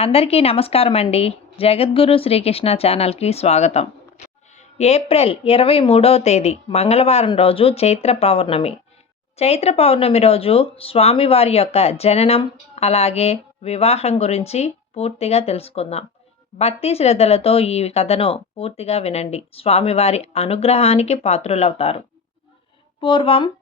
అందరికీ నమస్కారం అండి జగద్గురు శ్రీకృష్ణ ఛానల్కి స్వాగతం. ఏప్రిల్ ఇరవై మూడవ తేదీ మంగళవారం రోజు చైత్ర పౌర్ణమి. చైత్ర పౌర్ణమి రోజు స్వామివారి యొక్క జననం అలాగే వివాహం గురించి పూర్తిగా తెలుసుకుందాం. భక్తి శ్రద్ధలతో ఈ కథను పూర్తిగా వినండి. స్వామివారి అనుగ్రహానికి పాత్రులవుతారు. పూర్వం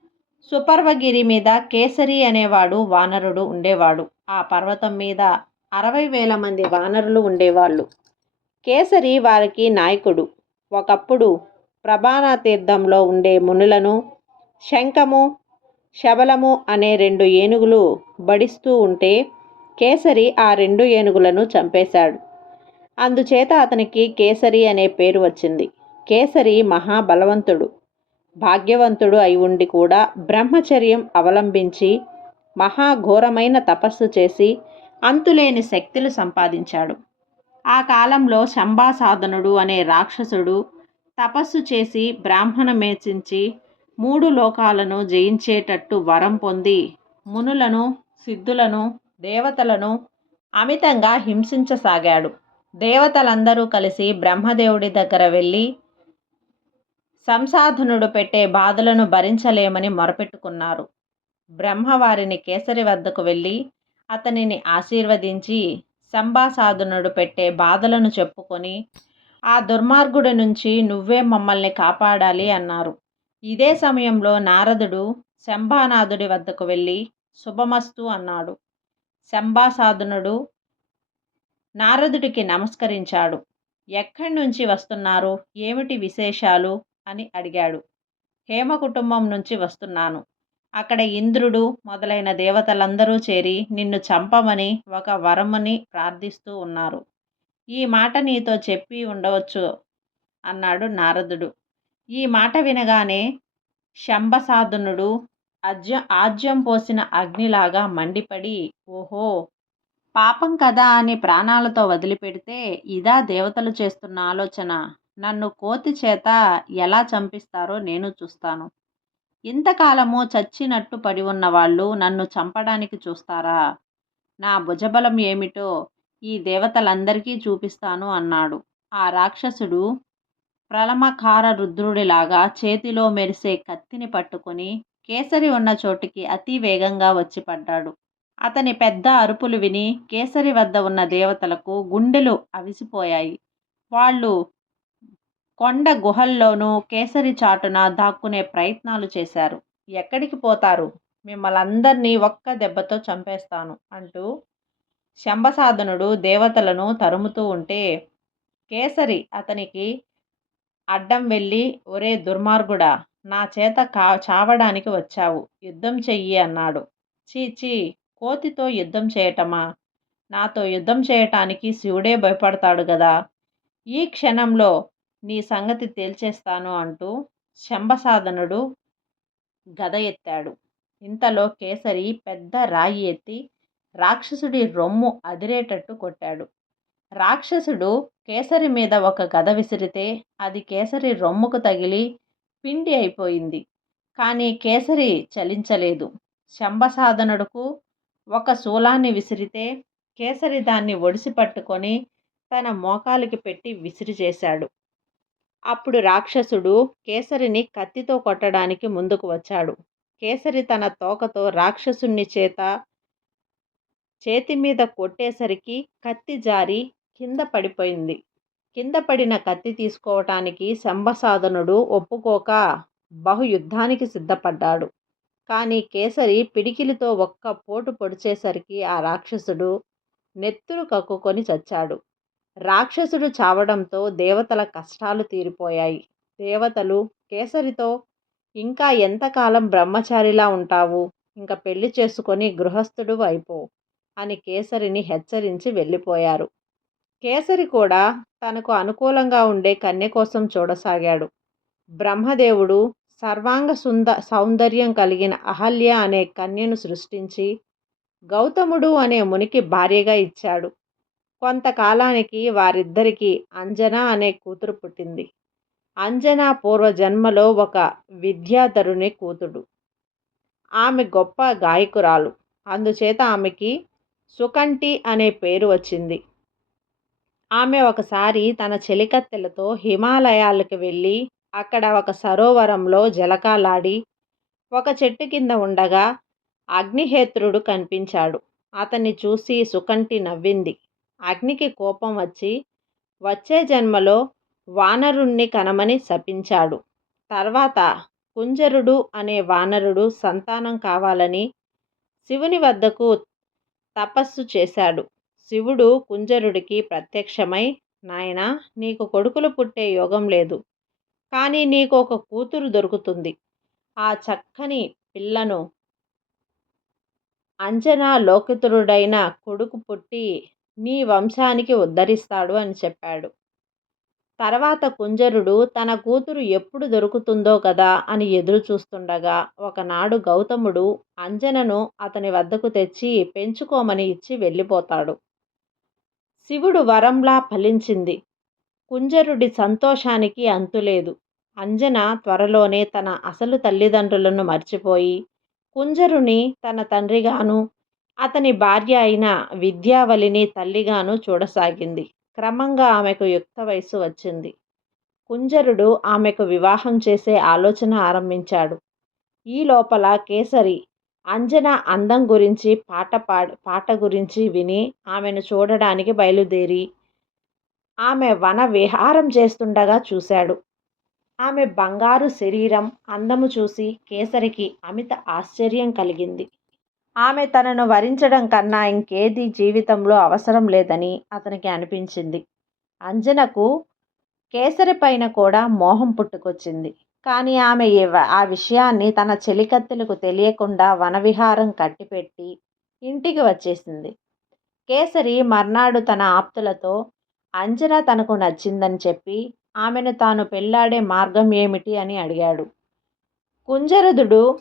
సుపర్వగిరి మీద కేసరి అనేవాడు వానరుడు ఉండేవాడు. ఆ పర్వతం మీద అరవై వేల మంది వానరులు ఉండేవాళ్ళు. కేసరి వారికి నాయకుడు. ఒకప్పుడు ప్రభానా తీర్థంలో ఉండే మునులను శంఖము శబలము అనే రెండు ఏనుగులు బడిస్తూ ఉంటే కేసరి ఆ రెండు ఏనుగులను చంపేశాడు. అందుచేత అతనికి కేసరి అనే పేరు వచ్చింది. కేసరి మహాబలవంతుడు భాగ్యవంతుడు అయి ఉండి కూడా బ్రహ్మచర్యం అవలంబించి మహాఘోరమైన తపస్సు చేసి అంతులేని శక్తులు సంపాదించాడు. ఆ కాలంలో శంభాసాధనుడు అనే రాక్షసుడు తపస్సు చేసి బ్రాహ్మణ మేచించి మూడు లోకాలను జయించేటట్టు వరం పొంది మునులను సిద్ధులను దేవతలను అమితంగా హింసించసాగాడు. దేవతలందరూ కలిసి బ్రహ్మదేవుడి దగ్గర వెళ్ళి సంసాధనుడు పెట్టే బాధలను భరించలేమని మొరపెట్టుకున్నారు. బ్రహ్మవారిని కేసరి వద్దకు వెళ్ళి అతనిని ఆశీర్వదించి సంభాసాధనుడు పెట్టే బాధలను చెప్పుకొని ఆ దుర్మార్గుడి నుంచి నువ్వే మమ్మల్ని కాపాడాలి అన్నారు. ఇదే సమయంలో నారదుడు శంభానాథుడి వద్దకు వెళ్ళి శుభమస్తు అన్నాడు. శంభాసాధనుడు నారదుడికి నమస్కరించాడు. ఎక్కడి నుంచి వస్తున్నారు? ఏమిటి విశేషాలు? అని అడిగాడు. హేమ కుటుంబం నుంచి వస్తున్నాను. అక్కడ ఇంద్రుడు మొదలైన దేవతలందరూ చేరి నిన్ను చంపమని ఒక వరముని ప్రార్థిస్తూ ఉన్నారు. ఈ మాట నీతో చెప్పి ఉండవచ్చు అన్నాడు నారదుడు. ఈ మాట వినగానే శంభసాధనుడు అజ్య ఆజ్యం పోసిన అగ్నిలాగా మండిపడి ఓహో! పాపం కదా అని ప్రాణాలతో వదిలిపెడితే ఇదా దేవతలు చేస్తున్న ఆలోచన. నన్ను కోతి చేత ఎలా చంపిస్తారో నేను చూస్తాను. ఇంతకాలము చచ్చినట్టు పడి ఉన్న వాళ్ళు నన్ను చంపడానికి చూస్తారా? నా భుజబలం ఏమిటో ఈ దేవతలందరికీ చూపిస్తాను అన్నాడు. ఆ రాక్షసుడు ప్రళమకార రుద్రుడిలాగా చేతిలో మెరిసే కత్తిని పట్టుకుని కేసరి ఉన్న చోటికి అతి వేగంగా వచ్చి పడ్డాడు. అతని పెద్ద అరుపులు విని కేసరి వద్ద ఉన్న దేవతలకు గుండెలు అవిసిపోయాయి. వాళ్ళు కొండ గుహల్లోనూ కేసరి చాటున దాక్కునే ప్రయత్నాలు చేశారు. ఎక్కడికి పోతారు? మిమ్మల్ని అందరినీ ఒక్క దెబ్బతో చంపేస్తాను అంటూ శంభసాధనుడు దేవతలను తరుముతూ ఉంటే కేసరి అతనికి అడ్డం వెళ్ళి ఒరే దుర్మార్గుడా నా చేత కా చావడానికి వచ్చావు. యుద్ధం చెయ్యి అన్నాడు. చీ చీ కోతితో యుద్ధం చేయటమా? నాతో యుద్ధం చేయటానికి శివుడే భయపడతాడు కదా ఈ క్షణంలో నీ సంగతి తేల్చేస్తాను అంటూ శంభసాధనుడు గద ఎత్తాడు. ఇంతలో కేసరి పెద్ద రాయి ఎత్తి రాక్షసుడి రొమ్ము అదిరేటట్టు కొట్టాడు. రాక్షసుడు కేసరి మీద ఒక గద విసిరితే అది కేసరి రొమ్ముకు తగిలి పిండి అయిపోయింది. కానీ కేసరి చలించలేదు. శంభసాధనుడుకు ఒక శూలాన్ని విసిరితే కేసరి దాన్ని ఒడిసి పట్టుకొని తన మోకాలికి పెట్టి విసిరి చేశాడు. అప్పుడు రాక్షసుడు కేసరిని కత్తితో కొట్టడానికి ముందుకు వచ్చాడు. కేసరి తన తోకతో రాక్షసుని చేత చేతి మీద కొట్టేసరికి కత్తి జారి కింద పడిపోయింది. కింద పడిన కత్తి తీసుకోవటానికి శంభసాధనుడు ఒప్పుకోక బహుయుద్ధానికి సిద్ధపడ్డాడు. కానీ కేసరి పిడికిలితో ఒక్క పోటు పొడిచేసరికి ఆ రాక్షసుడు నెత్తురు కక్కుకొని చచ్చాడు. రాక్షసుడు చావడంతో దేవతల కష్టాలు తీరిపోయాయి. దేవతలు కేసరితో ఇంకా ఎంతకాలం బ్రహ్మచారిలా ఉంటావు? ఇంకా పెళ్ళి చేసుకొని గృహస్థుడు అయిపో అని కేసరిని హెచ్చరించి వెళ్ళిపోయారు. కేసరి కూడా తనకు అనుకూలంగా ఉండే కన్య కోసం చూడసాగాడు. బ్రహ్మదేవుడు సర్వాంగ సుంద సౌందర్యం కలిగిన అహల్య అనే కన్యను సృష్టించి గౌతముడు అనే మునికి భార్యగా ఇచ్చాడు. కొంతకాలానికి వారిద్దరికీ అంజన అనే కూతురు పుట్టింది. అంజన పూర్వజన్మలో ఒక విద్యాధరుని కూతుడు. ఆమె గొప్ప గాయకురాలు. అందుచేత ఆమెకి సుకంటి అనే పేరు వచ్చింది. ఆమె ఒకసారి తన చెలికత్తెలతో హిమాలయాలకు వెళ్ళి అక్కడ ఒక సరోవరంలో జలకాలాడి ఒక చెట్టు కింద ఉండగా అగ్నిహేత్రుడు కనిపించాడు. అతన్ని చూసి సుకంటి నవ్వింది. అగ్నికి కోపం వచ్చి వచ్చే జన్మలో వానరుణ్ణి కనమని శపించాడు. తర్వాత కుంజరుడు అనే వానరుడు సంతానం కావాలని శివుని వద్దకు తపస్సు చేశాడు. శివుడు కుంజరుడికి ప్రత్యక్షమై నాయనా నీకు కొడుకులు పుట్టే యోగం లేదు. కానీ నీకు ఒక కూతురు దొరుకుతుంది. ఆ చక్కని పిల్లను అంజనా లోకితుడైన కొడుకు పుట్టి నీ వంశానికి ఉద్ధరిస్తాడు అని చెప్పాడు. తర్వాత కుంజరుడు తన కూతురు ఎప్పుడు దొరుకుతుందో కదా అని ఎదురు చూస్తుండగా ఒకనాడు గౌతముడు అంజనను అతని వద్దకు తెచ్చి పెంచుకోమని ఇచ్చి వెళ్ళిపోతాడు. శివుడు వరంలా ఫలించింది. కుంజరుడి సంతోషానికి అంతులేదు అంజన త్వరలోనే తన అసలు తల్లిదండ్రులను మర్చిపోయి కుంజరుని తన తండ్రిగాను అతని భార్య అయిన విద్యావళిని తల్లిగాను చూడసాగింది. క్రమంగా ఆమెకు యుక్త వయస్సు వచ్చింది. కుంజరుడు ఆమెకు వివాహం చేసే ఆలోచన ఆరంభించాడు. ఈ లోపల కేసరి అంజన అందం గురించి పాట పాడి పాట గురించి విని ఆమెను చూడడానికి బయలుదేరి ఆమె వన విహారం చేస్తుండగా చూశాడు. ఆమె బంగారు శరీరం అందము చూసి కేసరికి అమిత ఆశ్చర్యం కలిగింది. ఆమె తనను వరించడం కన్నా ఇంకేది జీవితంలో అవసరం లేదని అతనికి అనిపించింది. అంజనకు కేసరి పైన కూడా మోహం పుట్టుకొచ్చింది. కానీ ఆమె ఆ విషయాన్ని తన చెలికత్తెలకు తెలియకుండా వనవిహారం కట్టిపెట్టి ఇంటికి వచ్చేసింది. కేసరి మర్నాడు తన ఆప్తులతో అంజన తనకు నచ్చిందని చెప్పి ఆమెను తాను పెళ్ళాడే మార్గం ఏమిటి అని అడిగాడు. కుంజరదుడు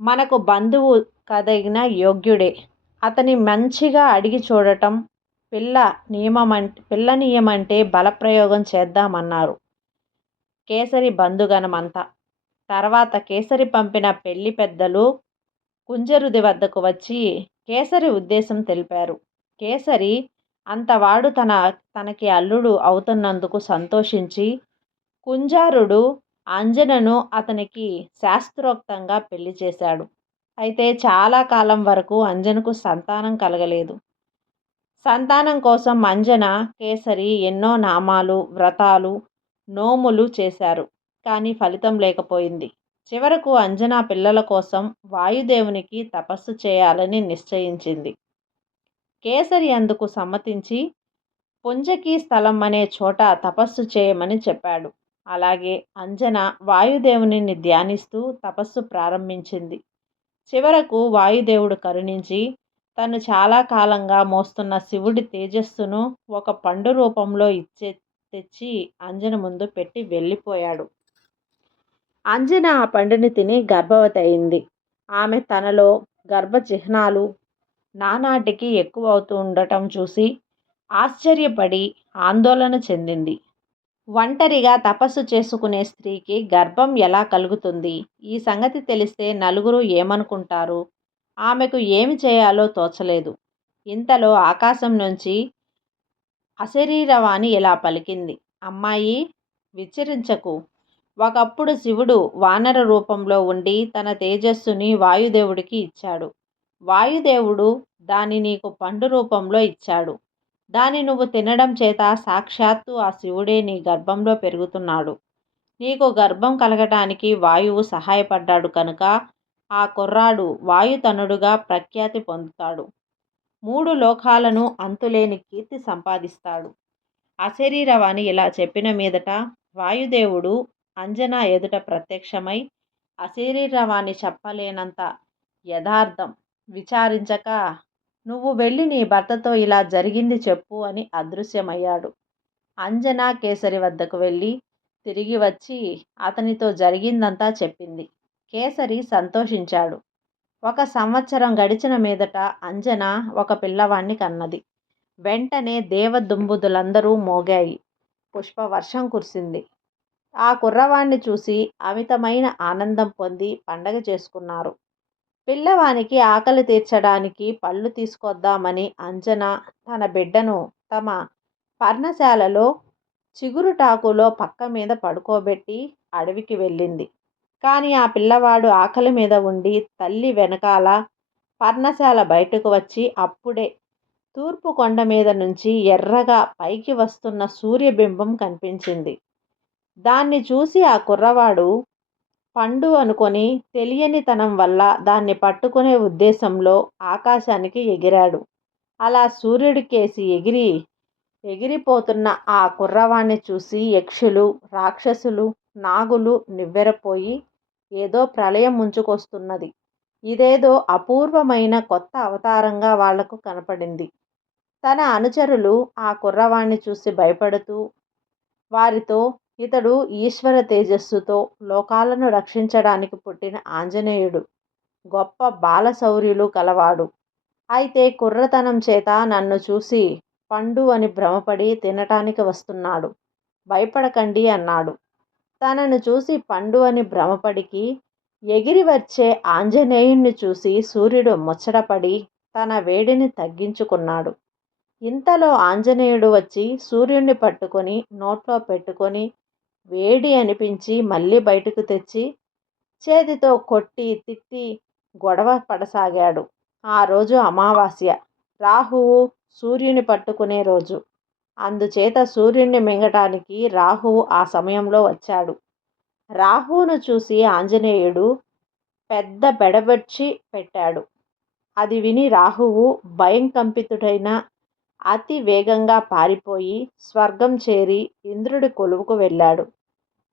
మనకు బంధువు కదగిన యోగ్యుడే. అతని మంచిగా అడిగి చూడటం పిల్ల నియమమంటే పిల్ల నియమంటే బలప్రయోగం చేద్దామన్నారు. కేసరి బంధుగణమంతా. తర్వాత కేసరి పంపిన పెళ్ళి పెద్దలు కుంజరుది వద్దకు వచ్చి కేసరి ఉద్దేశం తెలిపారు. కేసరి అంతవాడు తన తనకి అల్లుడు అవుతున్నందుకు సంతోషించి కుంజారుడు అంజనను అతనికి శాస్త్రోక్తంగా పెళ్ళి చేశాడు. అయితే చాలా కాలం వరకు అంజనకు సంతానం కలగలేదు. సంతానం కోసం అంజన కేసరి ఎన్నో నామాలు వ్రతాలు నోములు చేశారు. కానీ ఫలితం లేకపోయింది. చివరకు అంజన పిల్లల కోసం వాయుదేవునికి తపస్సు చేయాలని నిశ్చయించింది. కేసరి అందుకు సమ్మతించి పుంజకి స్థలం అనే చోట తపస్సు చేయమని చెప్పాడు. అలాగే అంజన వాయుదేవుని ధ్యానిస్తూ తపస్సు ప్రారంభించింది. చివరకు వాయుదేవుడు కరుణించి తను చాలా కాలంగా మోస్తున్న శివుడి తేజస్సును ఒక పండు రూపంలో ఇచ్చే తెచ్చి అంజన ముందు పెట్టి వెళ్ళిపోయాడు. అంజన ఆ పండుని తిని గర్భవతి అయింది. ఆమె తనలో గర్భ చిహ్నాలు నానాటికి ఎక్కువ అవుతూ ఉండటం చూసి ఆశ్చర్యపడి ఆందోళన చెందింది. ఒంటరిగా తపస్సు చేసుకునే స్త్రీకి గర్భం ఎలా కలుగుతుంది? ఈ సంగతి తెలిస్తే నలుగురు ఏమనుకుంటారు? ఆమెకు ఏమి చేయాలో తోచలేదు. ఇంతలో ఆకాశం నుంచి అశరీరవాణి ఇలా పలికింది. అమ్మాయి విచరించకు. ఒకప్పుడు శివుడు వానర రూపంలో ఉండి తన తేజస్సుని వాయుదేవుడికి ఇచ్చాడు. వాయుదేవుడు దాని నీకు పండు రూపంలో ఇచ్చాడు. దాని నువ్వు తినడం చేత సాక్షాత్తు ఆ శివుడే నీ గర్భంలో పెరుగుతున్నాడు. నీకు గర్భం కలగటానికి వాయువు సహాయపడ్డాడు కనుక ఆ కుర్రాడు వాయుతనుడుగా ప్రఖ్యాతి పొందుతాడు. మూడు లోకాలను అంతులేని కీర్తి సంపాదిస్తాడు. అశరీరవాణి ఇలా చెప్పిన మీదట వాయుదేవుడు అంజనా ఎదుట ప్రత్యక్షమై అశరీరవాణి చెప్పలేనంత యథార్థం. విచారించక నువ్వు వెళ్ళి నీ భర్తతో ఇలా జరిగింది చెప్పు అని అదృశ్యమయ్యాడు. అంజనా కేసరి వద్దకు వెళ్ళి తిరిగి వచ్చి అతనితో జరిగిందంతా చెప్పింది. కేసరి సంతోషించాడు. ఒక సంవత్సరం గడిచిన మీదట అంజన ఒక పిల్లవాణ్ణి కన్నది. వెంటనే దేవదుంబుదులందరూ మోగాయి. పుష్పవర్షం కురిసింది. ఆ కుర్రవాణ్ణి చూసి అమితమైన ఆనందం పొంది పండగ చేసుకున్నారు. పిల్లవానికి ఆకలి తీర్చడానికి పళ్ళు తీసుకొద్దామని అంజన తన బిడ్డను తమ పర్ణశాలలో చిగురుటాకులో పక్క మీద పడుకోబెట్టి అడవికి వెళ్ళింది. కానీ ఆ పిల్లవాడు ఆకలి మీద ఉండి తల్లి వెనకాల పర్ణశాల బయటకు వచ్చి అప్పుడే తూర్పు కొండ మీద నుంచి ఎర్రగా పైకి వస్తున్న సూర్యబింబం కనిపించింది. దాన్ని చూసి ఆ కుర్రవాడు పండు అనుకొని తెలియనితనం వల్ల దాన్ని పట్టుకునే ఉద్దేశంలో ఆకాశానికి ఎగిరాడు. అలా సూర్యుడికేసి ఎగిరి ఎగిరిపోతున్న ఆ కుర్రవాణ్ణి చూసి యక్షులు రాక్షసులు నాగులు నివ్వెరపోయి ఏదో ప్రళయం ముంచుకొస్తున్నది. ఇదేదో అపూర్వమైన కొత్త అవతారంగా వాళ్ళకు కనపడింది. తన అనుచరులు ఆ కుర్రవాణ్ణి చూసి భయపడుతూ వారితో ఇతడు ఈశ్వర తేజస్సుతో లోకాలను రక్షించడానికి పుట్టిన ఆంజనేయుడు. గొప్ప బాలశౌర్యులు కలవాడు. అయితే కుర్రతనం చేత నన్ను చూసి పండు అని భ్రమపడి తినటానికి వస్తున్నాడు. భయపడకండి అన్నాడు. తనను చూసి పండు అని భ్రమపడికి ఎగిరి వచ్చే ఆంజనేయుణ్ణి చూసి సూర్యుడు ముచ్చటపడి తన వేడిని తగ్గించుకున్నాడు. ఇంతలో ఆంజనేయుడు వచ్చి సూర్యుణ్ణి పట్టుకొని నోట్లో పెట్టుకొని వేడి అనిపించి మళ్ళీ బయటకు తెచ్చి చేతితో కొట్టి తిట్టి గొడవ పడసాగాడు. ఆ రోజు అమావాస్య. రాహువు సూర్యుని పట్టుకునే రోజు. అందుచేత సూర్యుణ్ణి మింగటానికి రాహువు ఆ సమయంలో వచ్చాడు. రాహువును చూసి ఆంజనేయుడు పెద్ద బెడబెడ్చి పెట్టాడు. అది విని రాహువు భయం కంపితుడైన అతి వేగంగా పారిపోయి స్వర్గం చేరి ఇంద్రుడి కొలువుకు వెళ్ళాడు.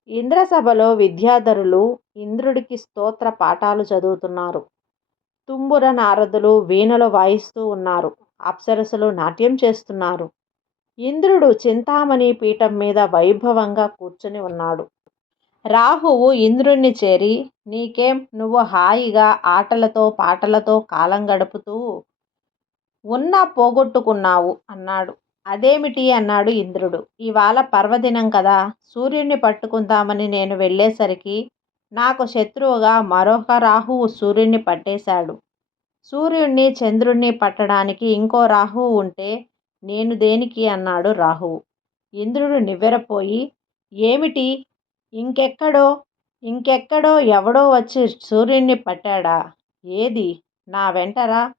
ఇంద్రసభలో విద్యాధరులు ఇంద్రుడికి స్తోత్ర పాఠాలు చదువుతున్నారు. తుంబుర నారదులు వీణలు వాయిస్తూ ఉన్నారు. అప్సరసులు నాట్యం చేస్తున్నారు. ఇంద్రుడు చింతామణి పీఠం మీద వైభవంగా కూర్చుని ఉన్నాడు. రాహువు ఇంద్రుణ్ణి చేరి నీకేం నువ్వు హాయిగా ఆటలతో పాటలతో కాలం గడుపుతూ ఉన్నా పోగొట్టుకున్నావు అన్నాడు. అదేమిటి అన్నాడు ఇంద్రుడు. ఇవాళ పర్వదినం కదా. సూర్యుడిని పట్టుకుందామని నేను వెళ్ళేసరికి నాకు శత్రువుగా మరొక రాహువు సూర్యుడిని పట్టేశాడు. సూర్యుడిని చంద్రుణ్ణి పట్టడానికి ఇంకో రాహువు ఉంటే నేను దేనికి అన్నాడు రాహువు. ఇంద్రుడు నివ్వెరపోయి ఏమిటి? ఇంకెక్కడో? ఇంకెక్కడో ఎవడో వచ్చి సూర్యుడిని పట్టాడా? ఏది? నా వెంటరా?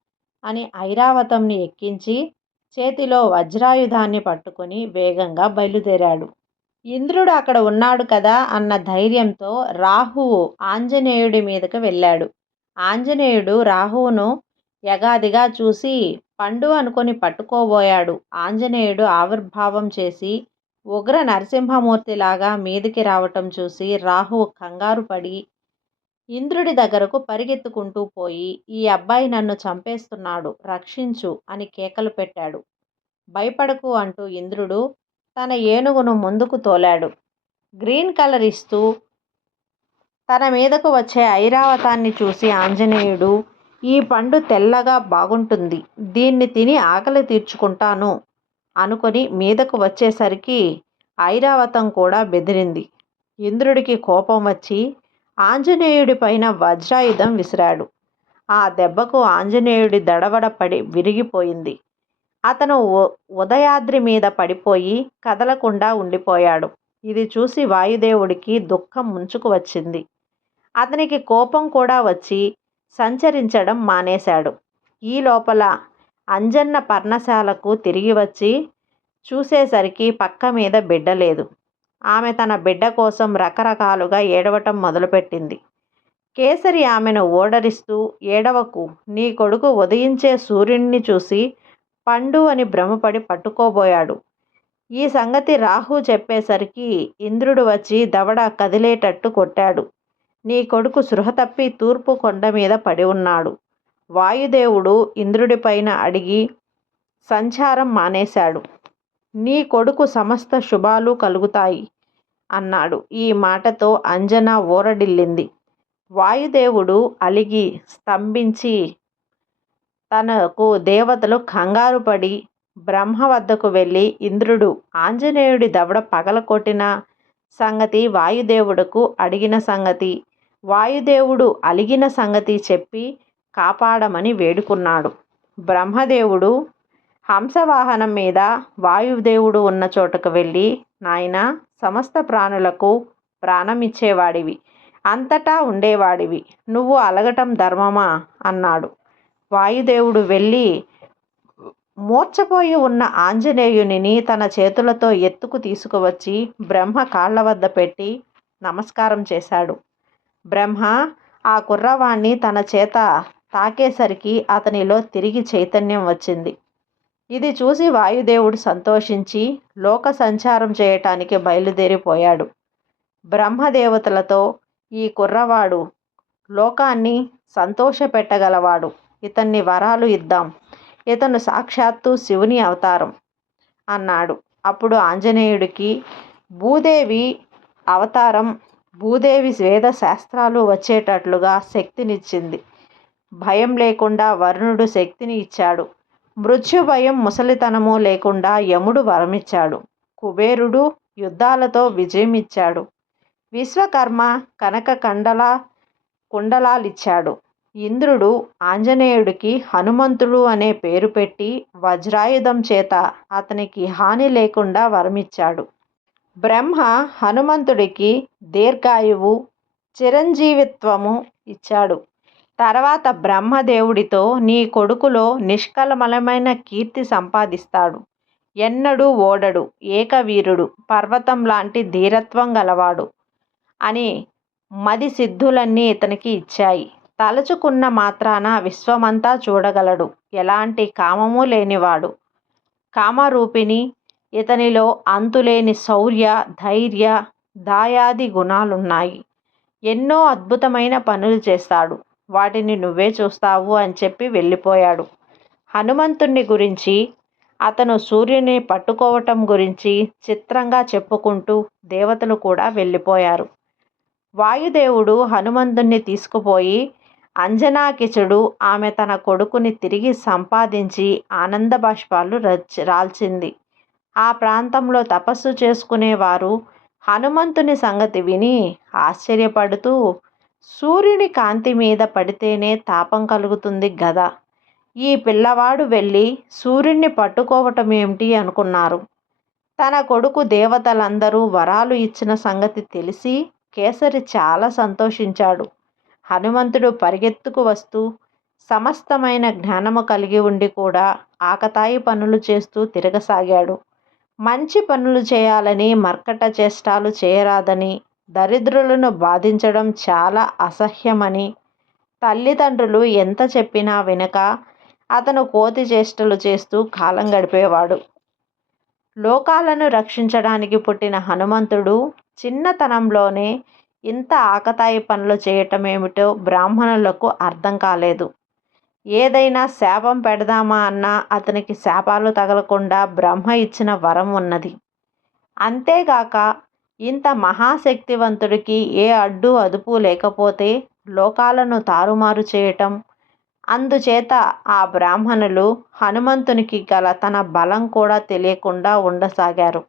అని ఐరావతంని ఎక్కించి చేతిలో వజ్రాయుధాన్ని పట్టుకుని వేగంగా బయలుదేరాడు. ఇంద్రుడు అక్కడ ఉన్నాడు కదా అన్న ధైర్యంతో రాహువు ఆంజనేయుడి మీదకు వెళ్ళాడు. ఆంజనేయుడు రాహువును యగాదిగా చూసి పండు అనుకొని పట్టుకోబోయాడు ఆంజనేయుడు ఆవిర్భావం చేసి ఉగ్ర నరసింహమూర్తిలాగా మీదికి రావటం చూసి రాహువు కంగారు పడి ఇంద్రుడి దగ్గరకు పరిగెత్తుకుంటూ పోయి ఈ అబ్బాయి నన్ను చంపేస్తున్నాడు రక్షించు అని కేకలు పెట్టాడు. భయపడకు అంటూ ఇంద్రుడు తన ఏనుగును ముందుకు తోలాడు. గ్రీన్ కలర్ ఇస్తూ తన మీదకు వచ్చే ఐరావతాన్ని చూసి ఆంజనేయుడు ఈ పండు తెల్లగా బాగుంటుంది దీన్ని తిని ఆకలి తీర్చుకుంటాను అనుకొని మీదకు వచ్చేసరికి ఐరావతం కూడా బెదిరింది. ఇంద్రుడికి కోపం వచ్చి ఆంజనేయుడి పైన వజ్రాయుధం విసిరాడు. ఆ దెబ్బకు ఆంజనేయుడి దడవడ పడి విరిగిపోయింది. అతను ఉదయాద్రి మీద పడిపోయి కదలకుండా ఉండిపోయాడు. ఇది చూసి వాయుదేవుడికి దుఃఖం ముంచుకు వచ్చింది. అతనికి కోపం కూడా వచ్చి సంచరించడం మానేశాడు. ఈ లోపల అంజన్న పర్ణశాలకు తిరిగి వచ్చి చూసేసరికి పక్క మీద బిడ్డ లేదు. ఆమె తన బిడ్డ కోసం రకరకాలుగా ఏడవటం మొదలుపెట్టింది. కేసరి ఆమెను ఓడరిస్తూ ఏడవకు నీ కొడుకు ఉదయించే సూర్యుడిని చూసి పండు అని భ్రమపడి పట్టుకోబోయాడు. ఈ సంగతి రాహు చెప్పేసరికి ఇంద్రుడు వచ్చి దవడ కదిలేటట్టు కొట్టాడు. నీ కొడుకు సృహ తప్పి తూర్పు కొండ మీద పడి ఉన్నాడు. వాయుదేవుడు ఇంద్రుడిపైన అడిగి సంచారం మానేశాడు. నీ కొడుకు సమస్త శుభాలు కలుగుతాయి అన్నాడు. ఈ మాటతో అంజన ఊరడిల్లింది. వాయుదేవుడు అలిగి స్తంభించి తనకు దేవతలు కంగారు పడి బ్రహ్మ వద్దకు వెళ్ళి ఇంద్రుడు ఆంజనేయుడి దవడ పగలకొట్టిన సంగతి వాయుదేవుడుకు అడిగిన సంగతి వాయుదేవుడు అలిగిన సంగతి చెప్పి కాపాడమని వేడుకున్నాడు. బ్రహ్మదేవుడు హంసవాహనం మీద వాయుదేవుడు ఉన్న చోటకు వెళ్ళి నాయన సమస్త ప్రాణులకు ప్రాణమిచ్చేవాడివి. అంతటా ఉండేవాడివి. నువ్వు అలగటం ధర్మమా అన్నాడు. వాయుదేవుడు వెళ్ళి మూర్చపోయి ఉన్న ఆంజనేయునిని తన చేతులతో ఎత్తుకు తీసుకువచ్చి బ్రహ్మ కాళ్ళ వద్ద పెట్టి నమస్కారం చేశాడు. బ్రహ్మ ఆ కుర్రవాణ్ణి తన చేత తాకేసరికి అతనిలో తిరిగి చైతన్యం వచ్చింది. ఇది చూసి వాయుదేవుడు సంతోషించి లోక సంచారం చేయటానికి బయలుదేరిపోయాడు. బ్రహ్మదేవతలతో ఈ కుర్రవాడు లోకాన్ని సంతోషపెట్టగలవాడు. ఇతన్ని వరాలు ఇద్దాం. ఇతను సాక్షాత్తు శివుని అవతారం అన్నాడు. అప్పుడు ఆంజనేయుడికి భూదేవి అవతారం భూదేవి వేద శాస్త్రాలు వచ్చేటట్లుగా శక్తినిచ్చింది. భయం లేకుండా వరుణుడు శక్తిని ఇచ్చాడు. మృత్యు భయం ముసలితనము లేకుండా యముడు వరమిచ్చాడు. కుబేరుడు యుద్ధాలతో విజయం ఇచ్చాడు విశ్వకర్మ కనక కండల కుండలాలిచ్చాడు. ఇంద్రుడు ఆంజనేయుడికి హనుమంతుడు అనే పేరు పెట్టి వజ్రాయుధం చేత అతనికి హాని లేకుండా వరమిచ్చాడు. బ్రహ్మ హనుమంతుడికి దీర్ఘాయువు చిరంజీవిత్వము ఇచ్చాడు. తర్వాత బ్రహ్మదేవుడితో నీ కొడుకులో నిష్కలమలమైన కీర్తి సంపాదిస్తాడు. ఎన్నడూ ఓడడు ఏకవీరుడు పర్వతం లాంటి ధీరత్వం గలవాడు అని మది సిద్ధులన్నీ ఇతనికి ఇచ్చాయి. తలుచుకున్న మాత్రాన విశ్వమంతా చూడగలడు. ఎలాంటి కామము లేనివాడు. కామరూపిణి ఇతనిలో అంతులేని శౌర్య ధైర్య దాయాది గుణాలున్నాయి. ఎన్నో అద్భుతమైన పనులు చేస్తాడు. వాటిని నువ్వే చూస్తావు అని చెప్పి వెళ్ళిపోయాడు. హనుమంతుణ్ణి గురించి అతను సూర్యుని పట్టుకోవటం గురించి చిత్రంగా చెప్పుకుంటూ దేవతలు కూడా వెళ్ళిపోయారు. వాయుదేవుడు హనుమంతుణ్ణి తీసుకుపోయి అంజనాకిచుడు ఆమె తన కొడుకుని తిరిగి సంపాదించి ఆనంద బాష్పాలు రచ్ రాల్చింది. ఆ ప్రాంతంలో తపస్సు చేసుకునేవారు హనుమంతుని సంగతి విని ఆశ్చర్యపడుతూ సూర్యుని కాంతి మీద పడితేనే తాపం కలుగుతుంది గదా. ఈ పిల్లవాడు వెళ్ళి సూర్యుణ్ణి పట్టుకోవటం ఏమిటి అనుకున్నారు. తన కొడుకు దేవతలందరూ వరాలు ఇచ్చిన సంగతి తెలిసి కేసరి చాలా సంతోషించాడు. హనుమంతుడు పరిగెత్తుకు వస్తూ సమస్తమైన జ్ఞానము కలిగి ఉండి కూడా ఆకతాయి పనులు చేస్తూ తిరగసాగాడు. మంచి పనులు చేయాలని మర్కట చేష్టాలు చేయరాదని దరిద్రులను బాధించడం చాలా అసహ్యమని తల్లిదండ్రులు ఎంత చెప్పినా వినక అతను కోతి చేష్టలు చేస్తూ కాలం గడిపేవాడు. లోకాలను రక్షించడానికి పుట్టిన హనుమంతుడు చిన్నతనంలోనే ఇంత ఆకతాయి పనులు చేయటమేమిటో బ్రాహ్మణులకు అర్థం కాలేదు. ఏదైనా శాపం పెడదామా అన్నా అతనికి శాపాలు తగలకుండా బ్రహ్మ ఇచ్చిన వరం ఉన్నది. అంతేగాక ఇంత మహాశక్తివంతుడికి ఏ అడ్డు అదుపు లేకపోతే లోకాలను తారుమారు చేయటం. అందుచేత ఆ బ్రాహ్మణులు హనుమంతునికి గల తన బలం కూడా తెలియకుండా ఉండసాగారు.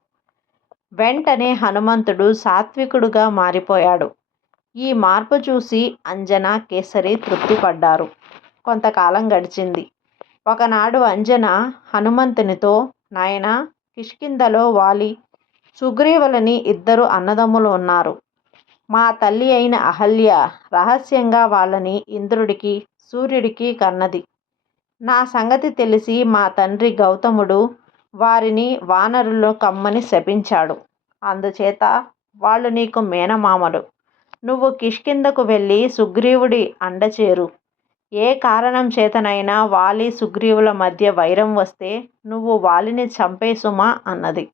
వెంటనే హనుమంతుడు సాత్వికుడుగా మారిపోయాడు. ఈ మార్పు చూసి అంజన కేసరి తృప్తిపడ్డారు. కొంతకాలం గడిచింది. ఒకనాడు అంజన హనుమంతునితో నాయన కిష్కిందలో వాలి సుగ్రీవులని ఇద్దరు అన్నదమ్ములు ఉన్నారు. మా తల్లి అయిన అహల్య రహస్యంగా వాళ్ళని ఇంద్రుడికి సూర్యుడికి కన్నది. నా సంగతి తెలిసి మా తండ్రి గౌతముడు వారిని వానరులు కమ్మని శపించాడు. అందుచేత వాళ్ళు నీకు మేనమామలు. నువ్వు కిష్కిందకు వెళ్ళి సుగ్రీవుడి అండచేరు. ఏ కారణం చేతనైనా వాలి సుగ్రీవుల మధ్య వైరం వస్తే నువ్వు వాలిని చంపేసుమా అన్నది.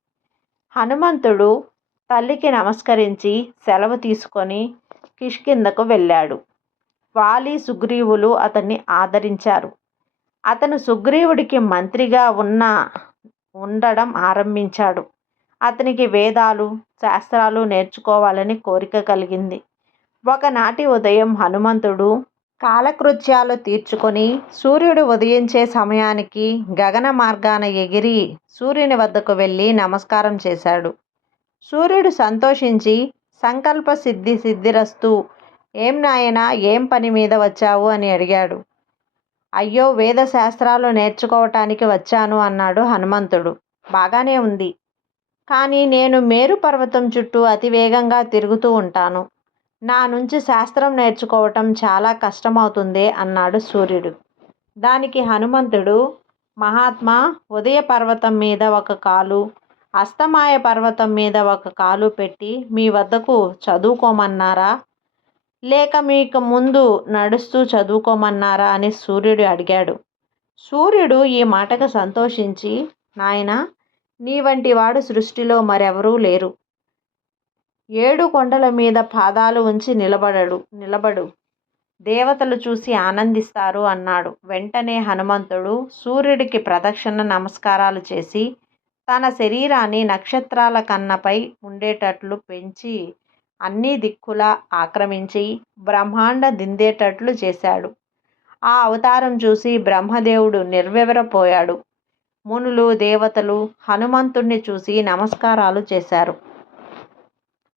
హనుమంతుడు తల్లికి నమస్కరించి సెలవు తీసుకొని కిష్కిందకు వెళ్ళాడు. వాలి సుగ్రీవులు అతన్ని ఆదరించారు. అతను సుగ్రీవుడికి మంత్రిగా ఉన్న ఉండడం ఆరంభించాడు. అతనికి వేదాలు శాస్త్రాలు నేర్చుకోవాలని కోరిక కలిగింది. ఒకనాటి ఉదయం హనుమంతుడు కాలకృత్యాలు తీర్చుకొని సూర్యుడు ఉదయించే సమయానికి గగన మార్గాన ఎగిరి సూర్యుని వద్దకు వెళ్ళి నమస్కారం చేశాడు. సూర్యుడు సంతోషించి సంకల్ప సిద్ధి సిద్ధిరస్తు ఏం నాయనా ఏం పని మీద వచ్చావు? అని అడిగాడు. అయ్యో వేద శాస్త్రాలు నేర్చుకోవటానికి వచ్చాను అన్నాడు హనుమంతుడు. బాగానే ఉంది. కానీ నేను మేరు పర్వతం చుట్టూ అతివేగంగా తిరుగుతూ ఉంటాను. నా నుంచి శాస్త్రం నేర్చుకోవటం చాలా కష్టమవుతుంది అన్నాడు సూర్యుడు. దానికి హనుమంతుడు మహాత్మా ఉదయ పర్వతం మీద ఒక కాలు అస్తమాయ పర్వతం మీద ఒక కాలు పెట్టి మీ వద్దకు చదువుకోమన్నారా? లేక మీకు ముందు నడుస్తూ చదువుకోమన్నారా అని సూర్యుడు అడిగాడు. సూర్యుడు ఈ మాటకు సంతోషించి నాయన నీ వంటి వాడు సృష్టిలో మరెవరూ లేరు. ఏడు కొండల మీద పాదాలు ఉంచి నిలబడడు నిలబడు. దేవతలు చూసి ఆనందిస్తారు అన్నాడు. వెంటనే హనుమంతుడు సూర్యుడికి ప్రదక్షిణ నమస్కారాలు చేసి తన శరీరాన్ని నక్షత్రాల కన్నపై ఉండేటట్లు పెంచి అన్ని దిక్కులా ఆక్రమించి బ్రహ్మాండ దిందేటట్లు చేశాడు. ఆ అవతారం చూసి బ్రహ్మదేవుడు నిర్వివరపోయాడు. మునులు దేవతలు హనుమంతుణ్ణి చూసి నమస్కారాలు చేశారు.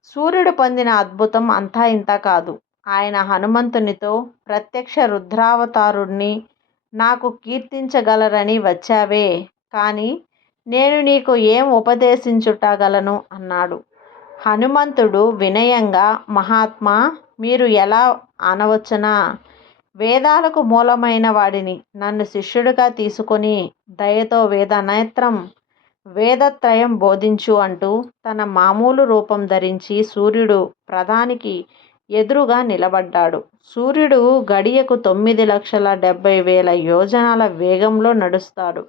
సూర్యుడు పొందిన అద్భుతం అంతా ఇంత కాదు. ఆయన హనుమంతునితో ప్రత్యక్ష రుద్రావతారుణ్ణి నాకు కీర్తించగలరని వచ్చావే కానీ నేను నీకు ఏం ఉపదేశించుటగలను? అన్నాడు. హనుమంతుడు వినయంగా మహాత్మా మీరు ఎలా అనవచ్చునా? వేదాలకు మూలమైన వాడిని నన్ను శిష్యుడిగా తీసుకొని దయతో వేదనేత్రం వేదత్రయం బోధించు అంటూ తన మామూలు రూపం ధరించి సూర్యుడు ప్రధానికి ఎదురుగా నిలబడ్డాడు. సూర్యుడు గడియకు తొమ్మిది లక్షల డెబ్బై వేల యోజనాల వేగంలో నడుస్తాడు.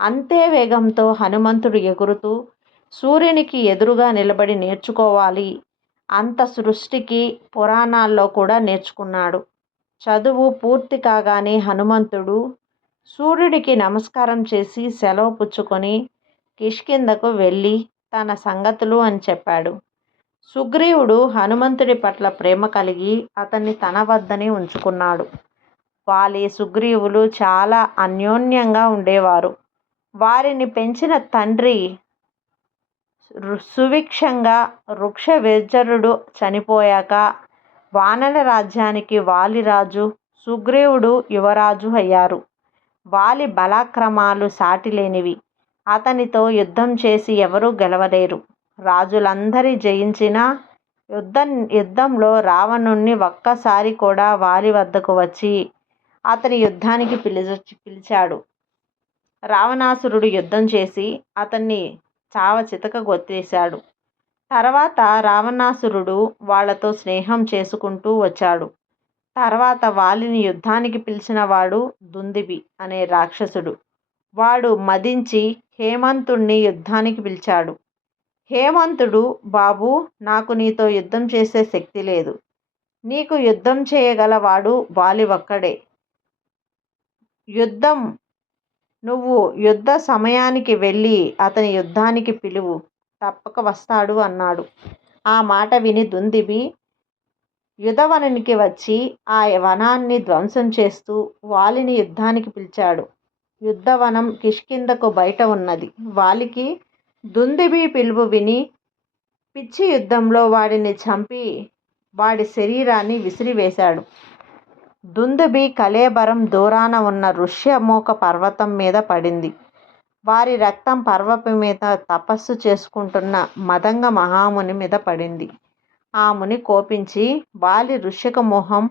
అంతే వేగంతో హనుమంతుడు ఎగురుతూ సూర్యునికి ఎదురుగా నిలబడి నేర్చుకోవాలి. అంత సృష్టికి పురాణాల్లో కూడా నేర్చుకున్నాడు. చదువు పూర్తి కాగానే హనుమంతుడు సూర్యుడికి నమస్కారం చేసి సెలవు పుచ్చుకొని కిష్కిందకు వెళ్ళి తన సంగతులు అని చెప్పాడు. సుగ్రీవుడు హనుమంతుడి పట్ల ప్రేమ కలిగి అతన్ని తన వద్దనే ఉంచుకున్నాడు. వాలి సుగ్రీవులు చాలా అన్యోన్యంగా ఉండేవారు. వారిని పెంచిన తండ్రి సువిక్షంగా వృక్ష విజరుడు చనిపోయాక వానల రాజ్యానికి వాలిరాజు సుగ్రీవుడు యువరాజు అయ్యారు. వాలి బలాక్రమాలు సాటిలేనివి. అతనితో యుద్ధం చేసి ఎవరూ గెలవలేరు. రాజులందరి జయించిన యుద్ధ యుద్ధంలో రావణుణ్ణి ఒక్కసారి కూడా వారి వద్దకు వచ్చి అతని యుద్ధానికి పిలిచి పిలిచాడు. రావణాసురుడు యుద్ధం చేసి అతన్ని చావ చితక గొత్తేశాడు. తర్వాత రావణాసురుడు వాళ్ళతో స్నేహం చేసుకుంటూ వచ్చాడు. తర్వాత వాలిని యుద్ధానికి పిలిచిన వాడు దుందిబి అనే రాక్షసుడు. వాడు మదించి హేమంతుణ్ణి యుద్ధానికి పిలిచాడు. హేమంతుడు బాబు నాకు నీతో యుద్ధం చేసే శక్తి లేదు. నీకు యుద్ధం చేయగలవాడు వాలి ఒక్కడే యుద్ధం నువ్వు యుద్ధ సమయానికి వెళ్ళి అతని యుద్ధానికి పిలువు. తప్పక వస్తాడు అన్నాడు. ఆ మాట విని దుందిబి యుధవనానికి వచ్చి ఆ వనాన్ని ధ్వంసం చేస్తూ వాలిని యుద్ధానికి పిలిచాడు. యుద్ధవనం కిష్కింధకు బయట ఉన్నది. వాలికి దుందుబి పిలుపు విని పిచ్చి యుద్ధంలో వాడిని చంపి వాడి శరీరాన్ని విసిరివేశాడు. దుందుబి కలేబరం దూరాన ఉన్న ఋష్యమూక పర్వతం మీద పడింది. వారి రక్తం పర్వపు మీద తపస్సు చేసుకుంటున్న మదంగ మహాముని మీద పడింది. ఆ ముని కోపించి వాలి ఋషిక మొహం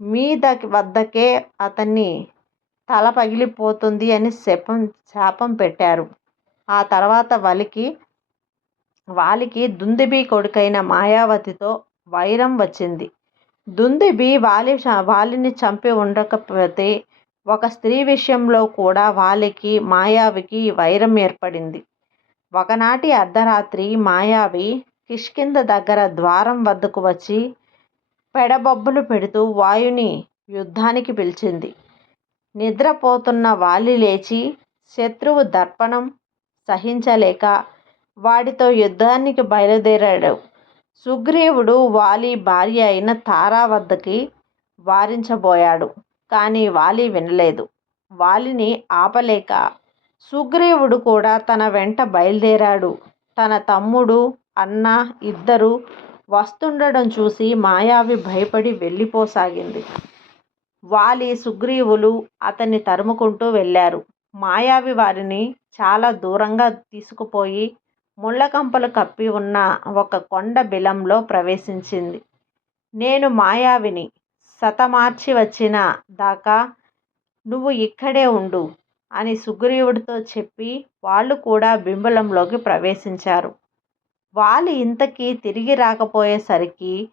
మీద వద్దకే అతన్ని తల పగిలిపోతుంది అని శపం శాపం పెట్టారు. ఆ తర్వాత వలికి వాలికి దుందుబి కొడుకైన మాయావతితో వైరం వచ్చింది. దుందుబి వాలి వాలిని చంపి ఉండకపోతే ఒక స్త్రీ విషయంలో కూడా వాలికి మాయావికి వైరం ఏర్పడింది. ఒకనాటి అర్ధరాత్రి మాయావి కిష్కింద దగ్గర ద్వారం వద్దకు వచ్చి పెడబొబ్బలు పెడుతూ వాయుని యుద్ధానికి పిలిచింది. నిద్రపోతున్న వాలి లేచి శత్రువు దర్పణం సహించలేక వాడితో యుద్ధానికి బయలుదేరాడు. సుగ్రీవుడు వాలి భార్య అయిన తారా వద్దకి వారించబోయాడు కానీ వాలి వినలేదు. వాలిని ఆపలేక సుగ్రీవుడు కూడా తన వెంట బయలుదేరాడు. తన తమ్ముడు అన్న ఇద్దరు వస్తుండడం చూసి మాయావి భయపడి వెళ్ళిపోసాగింది. వాలి సుగ్రీవులు అతన్ని తరుముకుంటూ వెళ్ళారు. మాయావి వారిని చాలా దూరంగా తీసుకుపోయి ముళ్ళకంపలు కప్పి ఉన్న ఒక కొండ బిలంలో ప్రవేశించింది. నేను మాయావిని. సతమార్చి వచ్చిన దాకా నువ్వు ఇక్కడే ఉండు అని సుగ్రీవుడితో చెప్పి వాళ్ళు కూడా బింబలంలోకి ప్రవేశించారు. వాలి ఇంతకీ తిరిగి రాకపోయేసరికి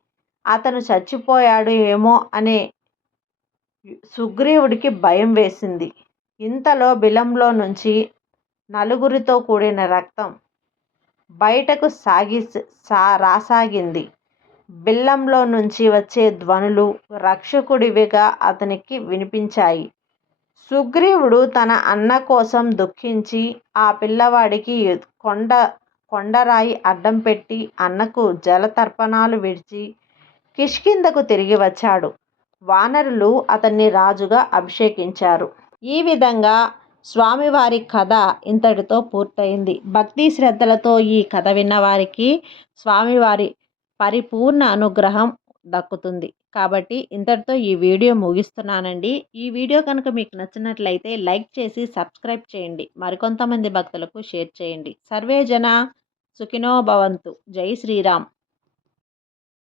అతను చచ్చిపోయాడు ఏమో అనే సుగ్రీవుడికి భయం వేసింది. ఇంతలో బిలంలో నుంచి నలుగురితో కూడిన రక్తం బయటకు సాగి సా రాసాగింది. బిల్లంలో నుంచి వచ్చే ధ్వనులు రక్షకుడివిగా అతనికి వినిపించాయి. సుగ్రీవుడు తన అన్న కోసం దుఃఖించి ఆ పిల్లవాడికి కొండ కొండరాయి అడ్డం పెట్టి అన్నకు జలతర్పణాలు విడిచి కిష్కిందకు తిరిగి వచ్చాడు. వానరులు అతన్ని రాజుగా అభిషేకించారు. ఈ విధంగా స్వామివారి కథ ఇంతటితో పూర్తయింది. భక్తి శ్రద్ధలతో ఈ కథ విన్నవారికి స్వామివారి పరిపూర్ణ అనుగ్రహం దక్కుతుంది. కాబట్టి ఇంతటితో ఈ వీడియో ముగిస్తున్నానండి. ఈ వీడియో కనుక మీకు నచ్చినట్లయితే లైక్ చేసి సబ్స్క్రైబ్ చేయండి. మరికొంతమంది భక్తులకు షేర్ చేయండి. సర్వే జన సుఖినో భవంతు. జై శ్రీరామ్